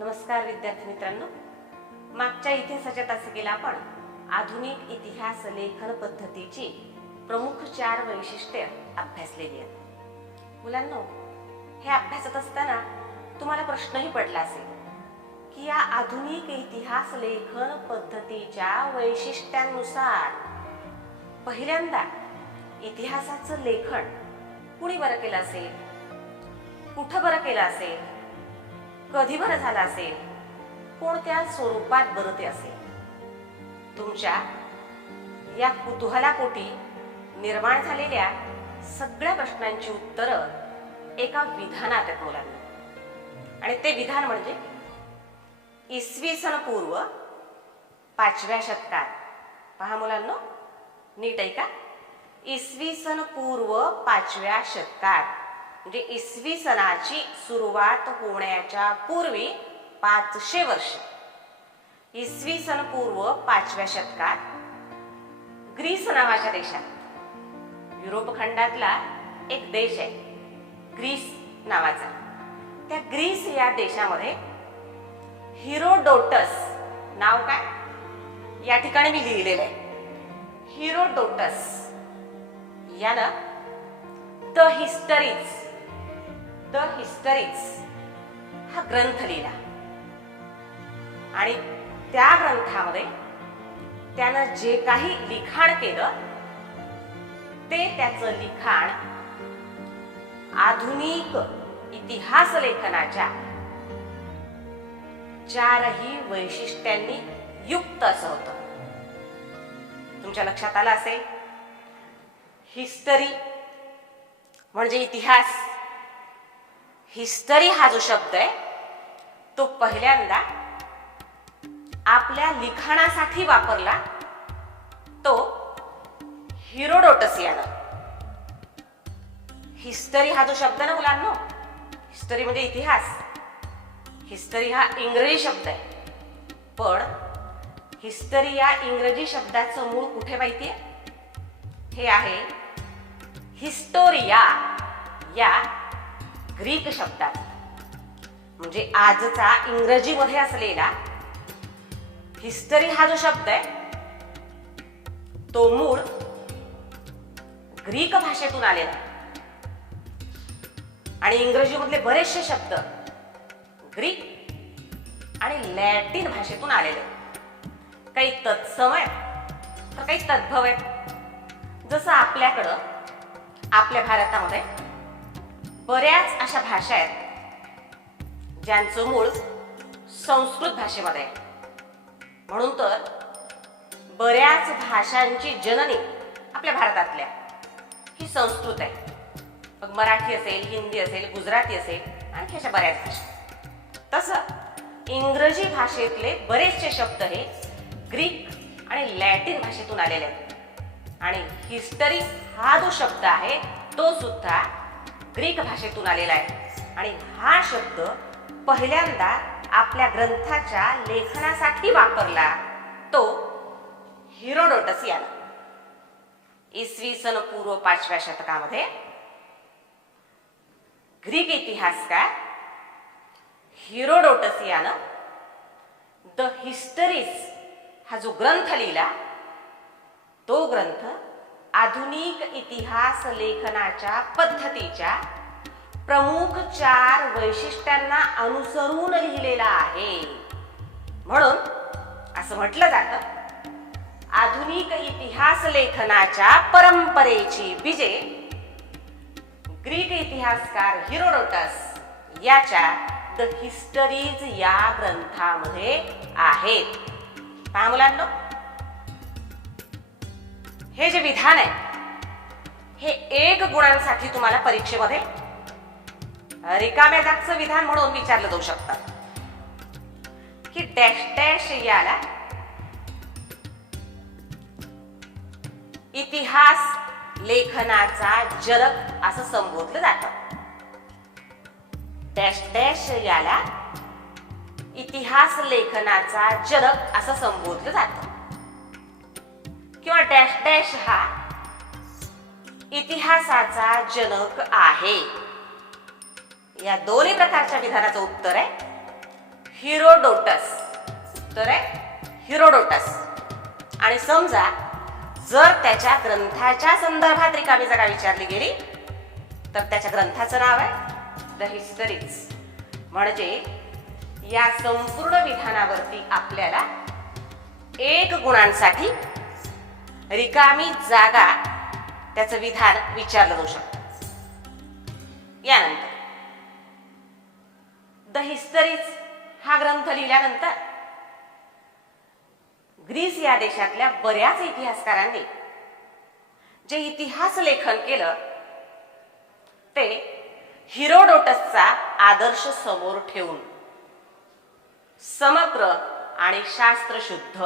नमस्कार विद्यार्थी मित्रांनो, मागच्या इतिहासाच्या तासिकेला आपण आधुनिक इतिहास लेखन पद्धतीची प्रमुख 4 वैशिष्ट्ये अभ्यासलेली आहेत. मुलांनो, हे अभ्यासत असताना तुम्हाला प्रश्नही पडला असेल की या आधुनिक इतिहास लेखन पद्धतीच्या वैशिष्ट्यांनुसार पहिल्यांदा इतिहासाचं लेखन कुणी बरं केलं असेल, कुठं बरं केलं असेल, कधी बरं झालं असेल, कोणत्या स्वरूपात बरं ते असेल. तुमच्या या कुतूहलापोटी निर्माण झालेल्या सगळ्या प्रश्नांची उत्तरं एका विधानात आहेत मुलांना. आणि ते विधान म्हणजे इसवी सन पूर्व 5व्या शतकात. पहा मुलांनो, नीट ऐका. इसवी सन पूर्व 5व्या शतकात म्हणजे इसवी सनाची सुरुवात होण्याच्या पूर्वी 500 वर्ष. इसवी सन पूर्व 5व्या शतकात ग्रीस नावाच्या देशात, युरोप खंडातला एक देश आहे ग्रीस नावाचा, त्या ग्रीस या देशामध्ये हिरोडोटस नाव काय या ठिकाणी मी लिहिलेलं आहे. हिरोडोटस यानं द हिस्टरीज हा ग्रंथ लिहिला आणि त्या ग्रंथामध्ये त्यानं जे काही लिखाण केलं ते त्याचं लिखाण आधुनिक इतिहास लेखनाच्या 4ही वैशिष्ट्यांनी युक्त असं होतं. तुमच्या लक्षात आलं असेल, हिस्टरी म्हणजे इतिहास. हिस्टरी हा जो शब्द आहे तो पहिल्यांदा आपल्या लिखाणासाठी वापरला तो हिरोडोटस यानं. हिस्टरी हा जो शब्द ना मुलांनो, हिस्टरी म्हणजे इतिहास. हिस्टरी हा इंग्रजी शब्द आहे, पण हिस्टरी या इंग्रजी शब्दाचं मूळ कुठे माहितीये? हे आहे हिस्टोरिया या ग्रीक शब्दात. म्हणजे आजचा इंग्रजीमध्ये असलेला हिस्टरी हा जो शब्द आहे तो मूळ ग्रीक भाषेतून आलेला आहे. आणि इंग्रजीमधले बरेचसे शब्द ग्रीक आणि लॅटिन भाषेतून आलेले आहेत. काही तत्सम आहेत तर काही तद्भव आहेत. जसं आपल्याकडं आपल्या भारतामध्ये बऱ्याच अशा भाषा आहेत ज्यांचं मूळ संस्कृत भाषेमध्ये आहे. म्हणून तर बऱ्याच भाषांची जननी आपल्या भारतातल्या ही संस्कृत आहे. मग मराठी असेल, हिंदी असेल, गुजराती असेल, आणखी अशा बऱ्याच भाषा. तसं इंग्रजी भाषेतले बरेचसे शब्द हे ग्रीक आणि लॅटिन भाषेतून आलेले आहेत. आणि हिस्टरी हा जो शब्द आहे तो सुद्धा ग्रीक भाषेतून आलेला आहे. आणि हा शब्द पहिल्यांदा आपल्या ग्रंथाच्या लेखनासाठी वापरला तो हिरोडोटस यानं. इसवी सन पूर्व 5व्या शतकामध्ये ग्रीक इतिहासकार हिरोडोटस यानं द हिस्टरीज हा जो ग्रंथ लिहिला तो ग्रंथ आधुनिक इतिहास लेखनाच्या पद्धतीच्या प्रमुख 4 वैशिष्ट्यांना अनुसरून लिहिलेला आहे. म्हणून असं म्हटलं जातं, आधुनिक इतिहास लेखनाच्या परंपरेची बीजे ग्रीक इतिहासकार हिरोडोटस याच्या द हिस्टरीज या ग्रंथामध्ये आहेत. पहा मुलांनो, हे जे विधान आहे हे 1 गुणांसाठी तुम्हाला परीक्षेमध्ये रिकाम्या जागचं विधान म्हणून विचारलं जाऊ शकतं की डॅश डॅश याला इतिहास लेखनाचा जनक असं संबोधलं जातं. डॅश डॅश याला इतिहास लेखनाचा जनक असं संबोधलं जातं. किंवा डॅश डॅश हा इतिहासाचा जनक आहे. या दोन्ही प्रकारच्या विधानाचं उत्तर आहे हिरोडोटस. उत्तर आहे हिरोडोटस. आणि समजा जर त्याच्या ग्रंथाच्या संदर्भात रिकामी जागा विचारली गेली तर त्याच्या ग्रंथाचं नाव आहे द हिस्टरीज. म्हणजे या संपूर्ण विधानावरती आपल्याला 1 गुणांसाठी रिकामी जागा त्याचं विधान विचारलं जाऊ शकतं. यानंतर द हिस्टरीज हा ग्रंथ लिहिल्यानंतर ग्रीस या देशातल्या बऱ्याच इतिहासकारांनी जे इतिहास लेखन केलं ते हिरोडोटसचा आदर्श समोर ठेवून समग्र आणि शास्त्रशुद्ध.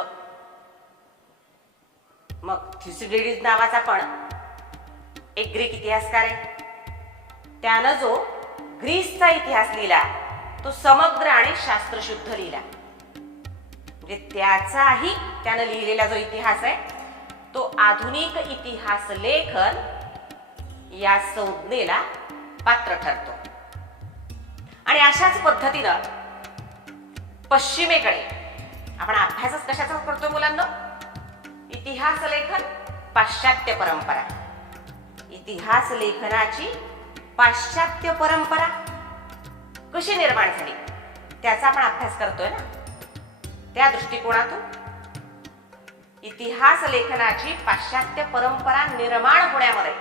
मग थ्युसिडिडीज नावाचा पण एक ग्रीक इतिहासकार आहे. त्यानं जो ग्रीसचा इतिहास लिहिला तो समग्र आणि शास्त्रशुद्ध लिहिला. म्हणजे त्याचाही त्यानं लिहिलेला जो इतिहास आहे तो आधुनिक इतिहास लेखन या संज्ञेला पात्र ठरतो. आणि अशाच पद्धतीनं पश्चिमेकडे आपण अभ्यासच कशाचा करतो मुलांना? इतिहास लेखन पाश्चात्य परंपरा. इतिहास लेखनाची पाश्चात्य परंपरा कशी निर्माण झाली त्याचा आपण अभ्यास करतोय ना. त्या दृष्टिकोनातून इतिहास लेखनाची पाश्चात्य परंपरा निर्माण होण्यामध्ये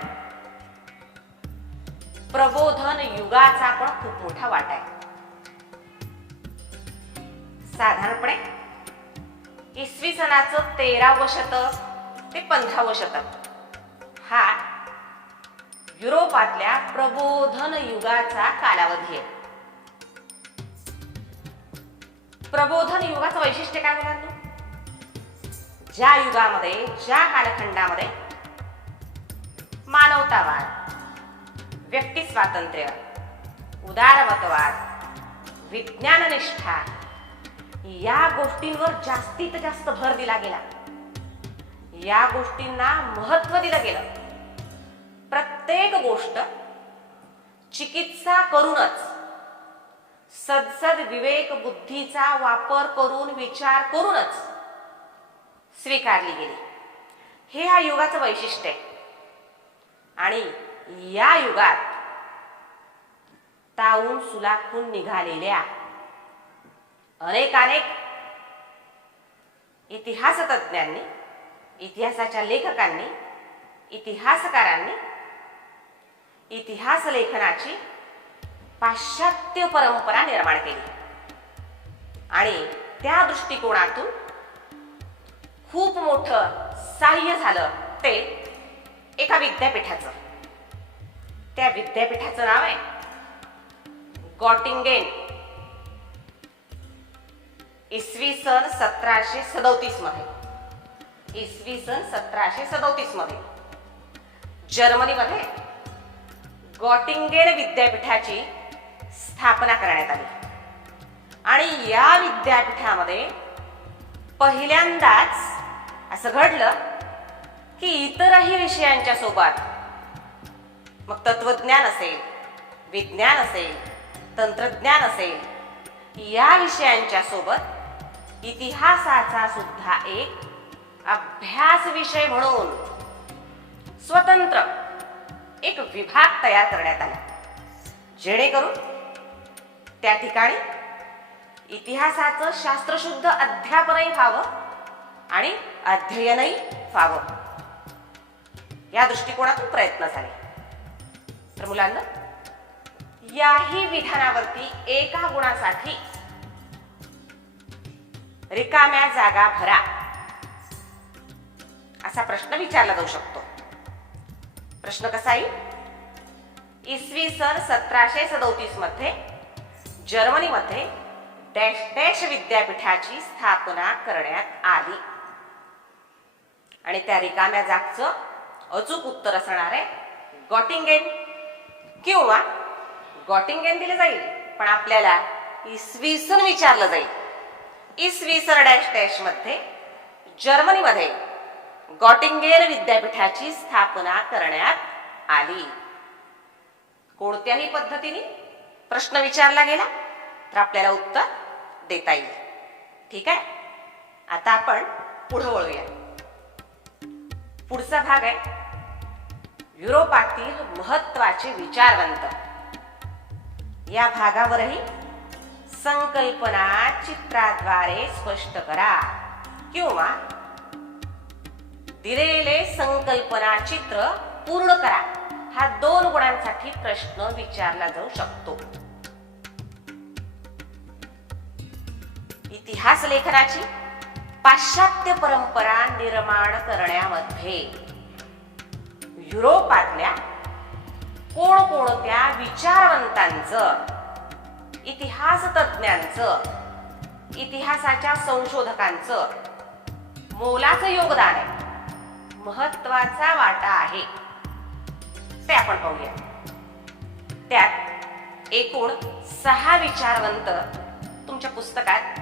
प्रबोधन युगाचा पण खूप मोठा वाटा आहे. साधारणपणे इसवी सनाचं 13वं शतक ते 15वं शतक हा युरोपातल्या प्रबोधन युगाचा कालावधी आहे. प्रबोधन युगाचं वैशिष्ट्य काय मुलांना? ज्या युगामध्ये ज्या कालखंडामध्ये मानवतावाद, व्यक्ती स्वातंत्र्य, उदारमतवाद, विज्ञाननिष्ठा या गोष्टींवर जास्तीत जास्त भर दिला गेला. या गोष्टींना महत्त्व दिलं गेलं. प्रत्येक गोष्ट चिकित्सा करूनच, सदसद विवेक बुद्धीचा वापर करून, विचार करूनच स्वीकारली गेली. हे या युगाचं वैशिष्ट्य आहे. आणि या युगात तावून सुलाखून निघालेल्या अनेक इतिहास तज्ञांनी, इतिहासाच्या लेखकांनी, इतिहासकारांनी इतिहास लेखनाची पाश्चात्य परंपरा निर्माण केली. आणि त्या दृष्टिकोनातून खूप मोठं सहाय्य झालं ते एका विद्यापीठाचं. त्या विद्यापीठाचं नाव आहे गॉटिंगेन. इसवी सन 1737 मध्ये, इसवी सन 1737 मध्ये जर्मनीमध्ये गॉटिंगेन विद्यापीठाची स्थापना करण्यात आली. आणि या विद्यापीठामध्ये पहिल्यांदाच असं घडलं की इतरही विषयांच्या सोबत, मग तत्वज्ञान असेल, विज्ञान असेल, तंत्रज्ञान असेल, या विषयांच्या सोबत इतिहासाचा सुद्धा एक अभ्यास विषय म्हणून स्वतंत्र एक विभाग तयार करण्यात आला. जेणेकरून त्या ठिकाणी इतिहासाचं शास्त्रशुद्ध अध्यापनही व्हावं आणि अध्ययनही व्हावं. या दृष्टिकोनातून प्रयत्न झाले. तर मुलांना याही विधानावरती एका गुणासाठी रिकाम्या जागा भरा असा प्रश्न विचारला जाऊ शकतो. प्रश्न कसा येईल? इसवी सन 1737 मध्ये जर्मनीमध्ये डॅश डॅश विद्यापीठाची स्थापना करण्यात आली. आणि त्या रिकाम्या जागचं अचूक उत्तर असणार आहे गॉटिंगेन किंवा गॉटिंगेन दिलं जाईल, पण आपल्याला इसवी सन विचारलं जाईल. इसवी सन डॅश डॅश मध्ये जर्मनीमध्ये गॉटिंगेन विद्यापीठाची स्थापना करण्यात आली. कोणत्याही पद्धतीने प्रश्न विचारला गेला तर आपल्याला उत्तर देता येईल. ठीक आहे. आता आपण पुढे वळूया. पुढचा भाग आहे युरोपातील महत्वाचे विचारवंत. या भागावरही संकल्पना चित्राद्वारे स्पष्ट करा किंवा दिलेले संकल्पना चित्र पूर्ण करा हा 2 गुणांसाठी प्रश्न विचारला जाऊ शकतो. इतिहास लेखनाची पाश्चात्य परंपरा निर्माण करण्यामध्ये युरोपातल्या कोणकोणत्या विचारवंतांचं, इतिहास तज्ञांचं, इतिहासाच्या संशोधकांचं मोलाचं योगदान आहे, महत्वाचा वाटा आहे ते आपण पाहूया. त्यात एकूण 6 विचारवंत तुमच्या पुस्तकात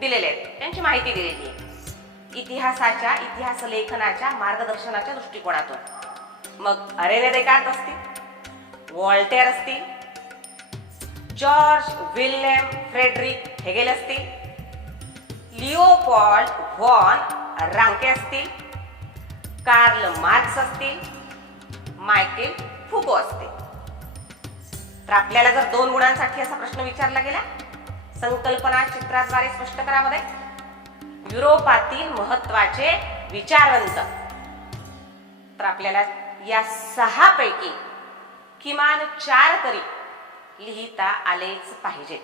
दिलेले आहेत. त्यांची माहिती दिलेली आहे इतिहास लेखनाच्या मार्गदर्शनाच्या दृष्टिकोनातून. मग रेने देकार्त असतील, वॉल्टेअर असतील, जॉर्ज विल्यम फ्रेडरिक हेगेल असतील, लिओपोल्ड व्हॉन रांके असतील, कार्ल मार्क्स असतील, मायकेल फुको असतील. तर आपल्याला जर 2 गुणांसाठी असा प्रश्न विचारला गेला, संकल्पना चित्राद्वारे स्पष्ट करामध्ये युरोपातील महत्वाचे विचारवंत, तर आपल्याला या 6 पैकी किमान 4 तरी लिहिता आलेच पाहिजे.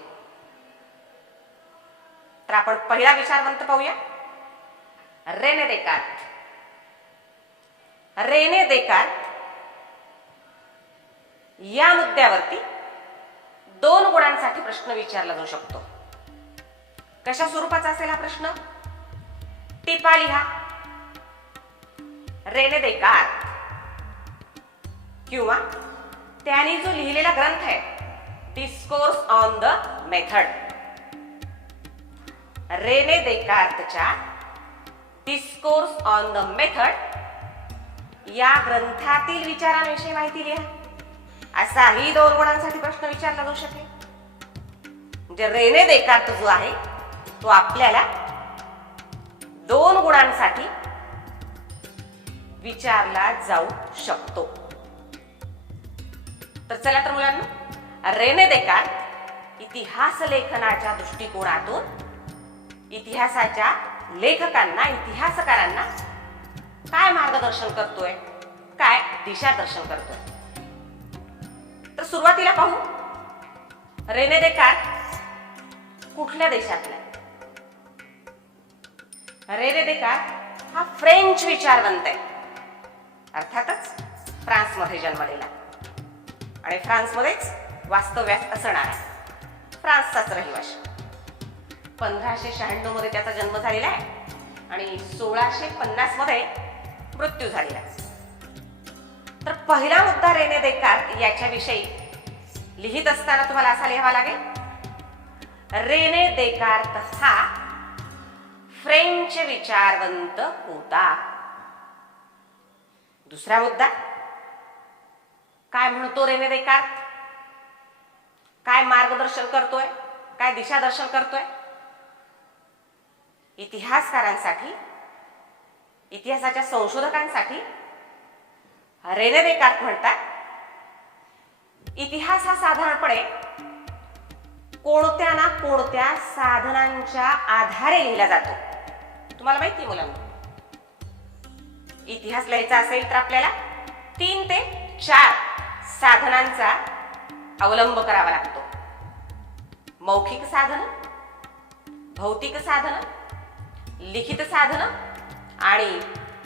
तर आपण पहिला विचारवंत पाहूया, रेने देकार्त. रेने देकार्त या मुद्द्यावरती 2 गुणांसाठी प्रश्न विचारला जाऊ शकतो. कशा स्वरूपाचा असेल हा प्रश्न? टिपा लिहा. रेने देकार्त किंवा त्यांनी जो लिहिलेला ग्रंथ आहे discourse on the method. Rene देकार्तच्या डिस्कोर्स ऑन द मेथड या ग्रंथातील विचारांविषयी माहिती लिहा. असाही 2 गुणांसाठी प्रश्न विचारला जाऊ शकेल. म्हणजे रेने देकार्त जो आहे तो आपल्याला 2 गुणांसाठी विचारला जाऊ शकतो. तर चला तर मुलांना, रेने देकार्त इतिहास लेखनाच्या दृष्टिकोनातून इतिहासाच्या लेखकांना, इतिहासकारांना काय मार्गदर्शन करतोय, काय दिशादर्शन करतोय. तर सुरुवातीला पाहू, रेने देकार्त कुठल्या देशातला? रेने देकार्त हा फ्रेंच विचारवंत आहे. अर्थातच फ्रान्समध्ये जन्मलेला आणि फ्रान्समध्येच वास्तव्यास असणारा फ्रान्सचाच रहिवासी. 1596 मध्ये त्याचा जन्म झालेला आहे आणि 1650 मध्ये मृत्यू झालेला आहे. तर पहिला मुद्दा रेने देकार्त याच्याविषयी लिहित असताना तुम्हाला असा लिहावा लागेल, रेने देकार्त हा फ्रेंच विचारवंत होता. दुसरा मुद्दा, काय म्हणतो रेने देकार्त, काय मार्गदर्शन करतोय, काय दिशादर्शन करतोय? इतिहासकारांसाठी, इतिहासाच्या संशोधकांसाठी रेने देकार्त म्हणतात, इतिहास हा साधारणपणे कोणत्या ना कोणत्या साधनांच्या आधारे लिहिला जातो. तुम्हाला माहिती आहे मुलांना, इतिहास लिहायचा असेल तर आपल्याला 3 ते 4 साधनांचा अवलंब करावा लागतो. मौखिक साधन, भौतिक साधन, लिखित साधन आणि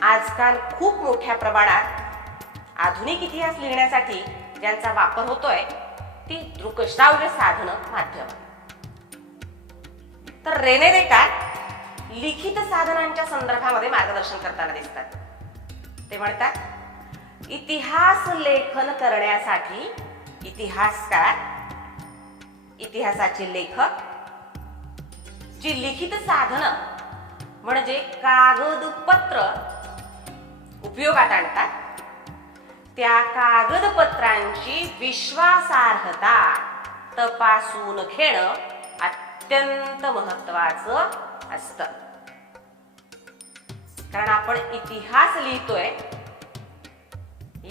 आजकाल खूप मोठ्या प्रमाणात आधुनिक इतिहास लिहिण्यासाठी ज्यांचा वापर होतोय ती दृकश्राव्य साधन माध्यम. तर रेने देकार्त लिखित साधनांच्या संदर्भामध्ये मार्गदर्शन करताना दिसतात. ते म्हणतात, इतिहास लेखन करण्यासाठी इतिहासकार, इतिहासाचे लेखक जी लिखित साधनं म्हणजे कागदपत्र उपयोगात आणतात, त्या कागदपत्रांची विश्वासार्हता तपासून घेणं अत्यंत महत्वाचं असतं. कारण आपण इतिहास लिहितोय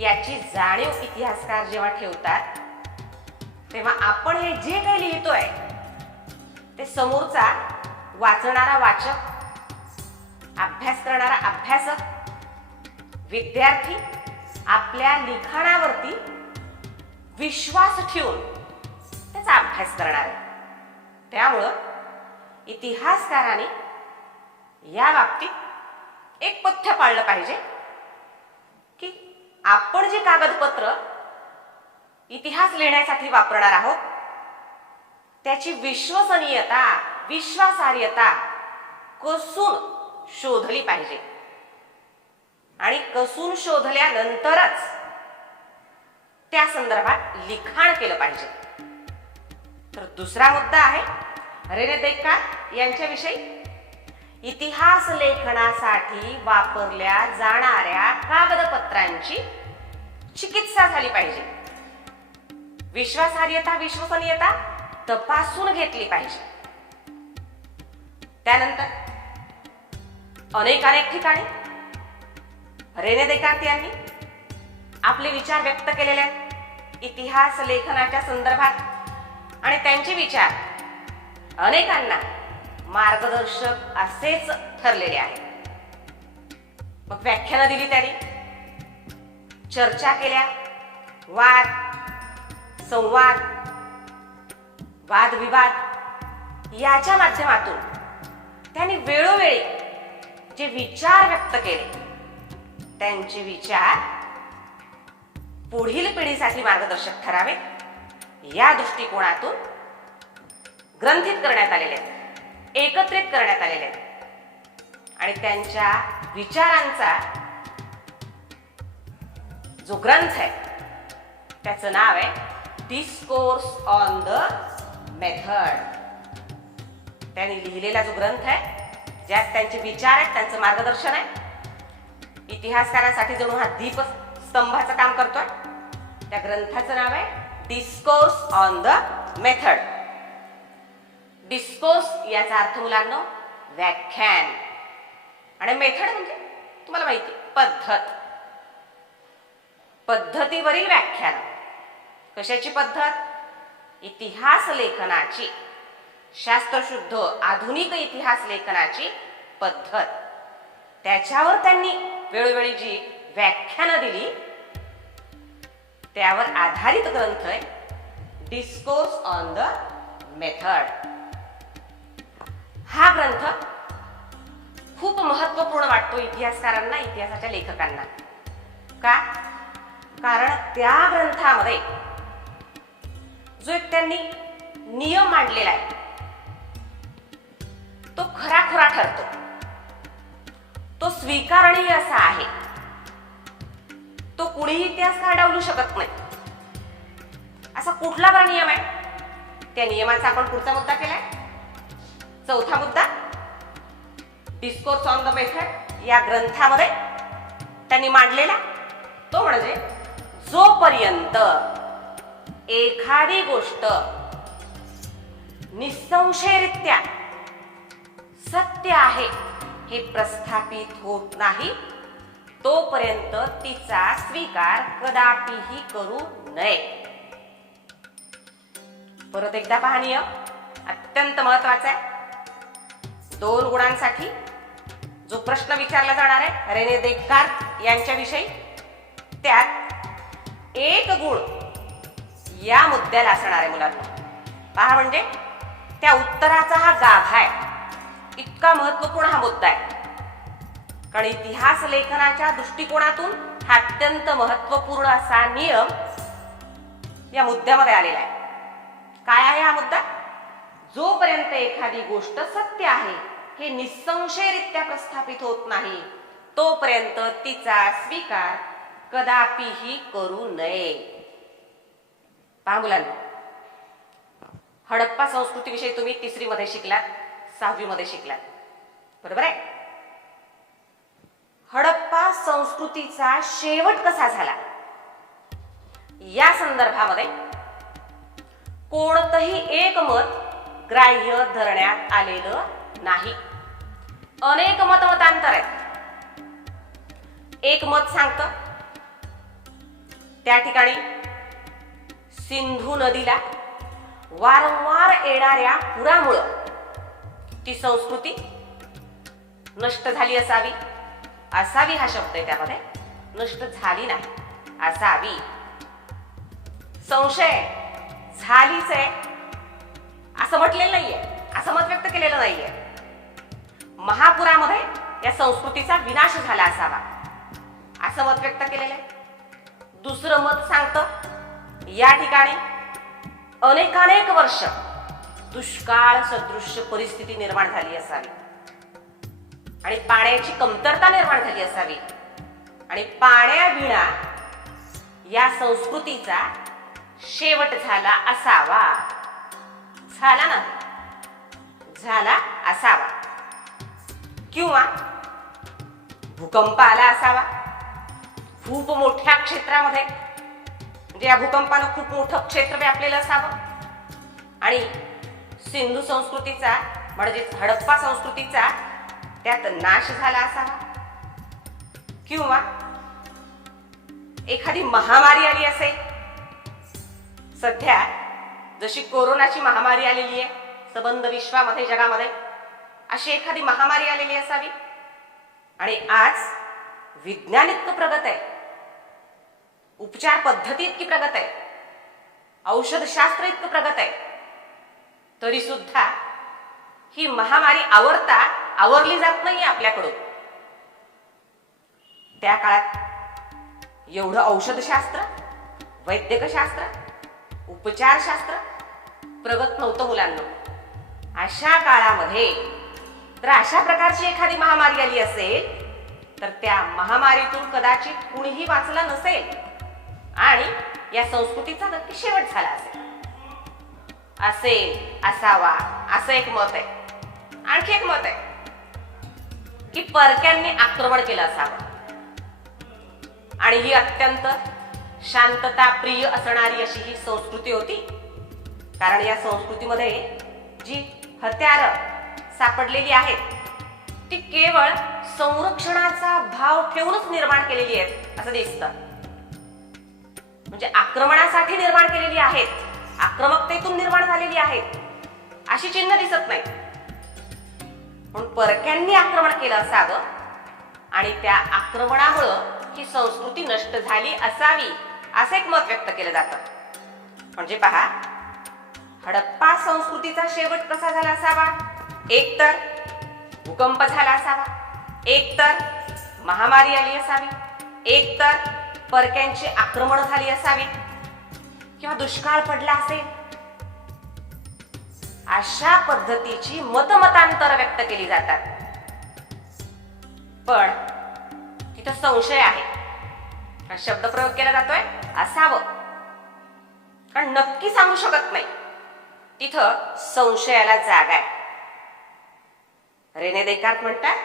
याची जाणीव इतिहासकार जेव्हा ठेवतात तेव्हा आपण हे जे काही लिहितोय ते समोरचा वाचणारा वाचक, अभ्यास करणारा अभ्यासक, विद्यार्थी आपल्या लिखाणावरती विश्वास ठेवून त्याचा अभ्यास करणार आहे. त्यामुळं इतिहासकारांनी या बाबतीत एक पथ्य पाळलं पाहिजे की आपण जे कागदपत्र इतिहास लिहिण्यासाठी वापरणार आहोत त्याची विश्वसनीयता, विश्वासार्हता कसून शोधली पाहिजे आणि कसून शोधल्यानंतरच त्या संदर्भात लिखाण केलं पाहिजे. तर दुसरा मुद्दा आहे रेने देक्कार यांच्याविषयी. इतिहास लेखनासाठी वापरल्या जाणाऱ्या कागदपत्रांची चिकित्सा झाली पाहिजे. विश्वासार्हता, विश्वसनीयता तपासून घेतली पाहिजे. त्यानंतर अनेक ठिकाणी रेने देकार्त यांनी आपले विचार व्यक्त केलेले आहेत इतिहास लेखनाच्या संदर्भात आणि त्यांचे विचार अनेकांना मार्गदर्शक असेच ठरलेले आहेत. मग व्याख्यानं दिली त्यांनी, चर्चा केल्या, वाद संवाद, वादविवाद याच्या माध्यमातून त्यांनी वेळोवेळी जे विचार व्यक्त केले त्यांचे विचार पुढील पिढीसाठी मार्गदर्शक ठरावे या दृष्टिकोनातून ग्रंथित करण्यात आलेले आहेत, एकत्रित करण्यात आलेले आहेत. आणि त्यांच्या विचारांचा जो ग्रंथ आहे त्याचं नाव आहे डिस्कोर्स ऑन द मेथड. त्यांनी लिहिलेला जो ग्रंथ आहे ज्यात त्यांचे विचार आहेत, त्यांचं मार्गदर्शन आहे, इतिहासकारांसाठी जणू हा दीपस्तंभाचं काम करतोय. त्या ग्रंथाचं नाव आहे discourse on the method. Discourse याचा अर्थ मुलांनो व्याख्यान आणि मेथड म्हणजे तुम्हाला माहिती पद्धत, पद्धतीवरील व्याख्यान. कशाची पद्धत? इतिहास लेखनाची, शास्त्रशुद्ध आधुनिक इतिहास लेखनाची पद्धत. त्याच्यावर त्यांनी वेळोवेळी जी व्याख्यानं दिली त्यावर आधारित ग्रंथ आहे डिस्कोर्स ऑन द मेथड. हा ग्रंथ खूप महत्वपूर्ण वाटतो इतिहासकारांना, इतिहासाच्या लेखकांना. का? कारण त्या ग्रंथामध्ये जो एक त्यांनी नियम मांडलेला आहे तो खराखुरा ठरतो, तो स्वीकारणीय असा आहे, तो कुणीही इतिहासकार डावलू शकत नाही. असा कुठला बरा नियम आहे? त्या नियमाचा आपण पुढचा मुद्दा केलाय, चौथा मुद्दा. डिस्कोर्स ऑन द मेथड या ग्रंथामध्ये त्यांनी मांडलेला तो म्हणजे जोपर्यंत एखादी गोष्ट निसंशयरित्या सत्य आहे हे प्रस्थापित होत नाही तोपर्यंत तिचा स्वीकार कदापिही करू नये. परत एकदा पहा, नियम अत्यंत महत्वाचा आहे. 2 गुणांसाठी जो प्रश्न विचारला जाणार आहे रेने देक्कार्त यांच्याविषयी, त्यात 1 गुण या मुद्द्याला असणार आहे मुलांना. पहा, म्हणजे त्या उत्तराचा हा गाभा आहे. इतका महत्वपूर्ण हा मुद्दा आहे कारण इतिहास लेखनाच्या दृष्टिकोनातून हा अत्यंत महत्वपूर्ण असा नियम या मुद्द्यामध्ये आलेला आहे. काय आहे हा मुद्दा? जोपर्यंत एखादी गोष्ट सत्य आहे हे निसंशयरित्या प्रस्थापित होत नाही तोपर्यंत तिचा स्वीकार कदापिही करू नये. पहा मुलांना, हडप्पा संस्कृतीविषयी तुम्ही 3री मध्ये शिकलात, 6वी मध्ये शिकलात, बरोबर आहे? हडप्पा संस्कृतीचा शेवट कसा झाला या संदर्भामध्ये कोणतंही एक मत ग्राह्य धरण्यात आलेलं नाही. अनेक मतमतांतर आहेत. एक मत सांगतं त्या ठिकाणी सिंधू नदीला वारंवार येणाऱ्या पुरामुळं ती संस्कृती नष्ट झाली असावी. असावी हा शब्द आहे त्यामध्ये, नष्ट झाली नाही, असावी. संशय झालीच आहे असं म्हटलेलं नाहीये, असं मत व्यक्त केलेलं नाहीये. महापुरामध्ये या संस्कृतीचा विनाश झाला असावा असं मत व्यक्त केलेलं आहे. दुसरं मत सांगतं या ठिकाणी अनेकानेक वर्ष दुष्काळ सदृश्य परिस्थिती निर्माण झाली असावी आणि पाण्याची कमतरता निर्माण झाली असावी आणि पाण्याविना या संस्कृतीचा शेवट झाला असावा. झाला ना, झाला असावा. किंवा भूकंप आला असावा खूप मोठ्या क्षेत्रामध्ये, म्हणजे या भूकंपानं खूप मोठं क्षेत्र व्यापलेलं असावं आणि सिंधू संस्कृतीचा म्हणजेच हडप्पा संस्कृतीचा त्यात नाश झाला असावा. किंवा एखादी महामारी आली असेल, सध्या जशी कोरोनाची महामारी आलेली आहे सबंध विश्वामध्ये जगामध्ये, अशी एखादी महामारी आलेली असावी आणि आज विज्ञान इतकं प्रगत आहे, उपचार पद्धती इतकी प्रगत आहे, औषधशास्त्र इतकं प्रगत आहे, तरी सुद्धा ही महामारी आवरली जात नाही आपल्याकडून. त्या काळात एवढं औषधशास्त्र, वैद्यकशास्त्र, उपचारशास्त्र प्रगत नव्हतं मुलांना. अशा काळामध्ये तर अशा प्रकारची एखादी महामारी आली असेल तर त्या महामारीतून कदाचित कुणीही वाचलं नसेल आणि या संस्कृतीचा नक्की शेवट झाला असेल असावा असं एक मत आहे. आणखी एक मत आहे की परक्यांनी आक्रमण केलं असावं आणि ही अत्यंत शांतता प्रिय असणारी अशी ही संस्कृती होती. कारण या संस्कृतीमध्ये जी हत्यारं सापडलेली आहेत ती केवळ संरक्षणाचा भाव ठेवूनच निर्माण केलेली आहेत असं दिसतं. म्हणजे आक्रमणासाठी निर्माण केलेली आहेत, आक्रमकतेतून निर्माण झालेली आहेत अशी चिन्ह दिसत नाही. म्हणून परक्यांनी आक्रमण केलं असावं आणि त्या आक्रमणामुळं ही संस्कृती नष्ट झाली असावी असं एक मत व्यक्त केलं जातं. म्हणजे पहा, हडप्पा संस्कृतीचा शेवट कसा झाला असावा? एक तर भूकंप झाला असावा, एक तर महामारी आली असावी, एक तर परक्यांची आक्रमण झाली असावी किंवा दुष्काळ पडला असेल. अशा पद्धतीची मतमतांतर व्यक्त केली जातात. पण तिथं संशय आहे. शब्द प्रयोग केला जातोय असावं, कारण नक्की सांगू शकत नाही. तिथं संशयाला जागा आहे. रेने देकार्त म्हणतात,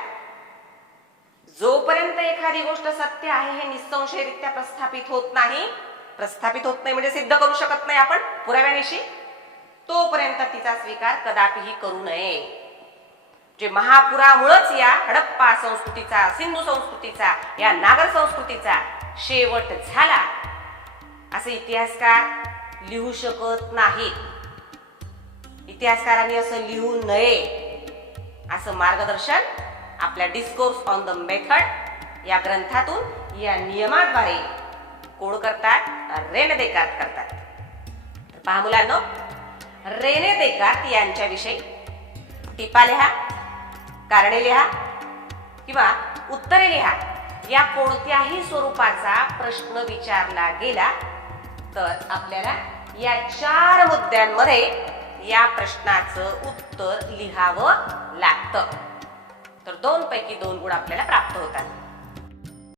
जोपर्यंत एखादी गोष्ट सत्य आहे हे निसंशयरित्या प्रस्थापित होत नाही म्हणजे सिद्ध करू शकत नाही आपण पुराव्यानिशी, तोपर्यंत तिचा स्वीकार कदापिही करू नये. जे महापुरामुळेच या हडप्पा संस्कृतीचा, सिंधू संस्कृतीचा, या नागर संस्कृतीचा शेवट झाला असे इतिहासकार लिहू शकत नाहीत. इतिहासकारांनी असं लिहू नये असं मार्गदर्शन आपल्या डिस्कोर्स ऑन द मेथड या ग्रंथातून, या नियमाद्वारे कोण करतात? रेने देकार्त करतात. तर पहा मुलांनो, रेने देकार्त यांच्याविषयी टिपा लिहा, कारणे लिहा किंवा उत्तरे लिहा. या कोणत्याही स्वरूपाचा प्रश्न विचारला गेला तर आपल्याला या 4 मुद्द्यांमध्ये या प्रश्नाचं उत्तर लिहावं लागतं. तर 2 पैकी 2 गुण आपल्याला प्राप्त होतात.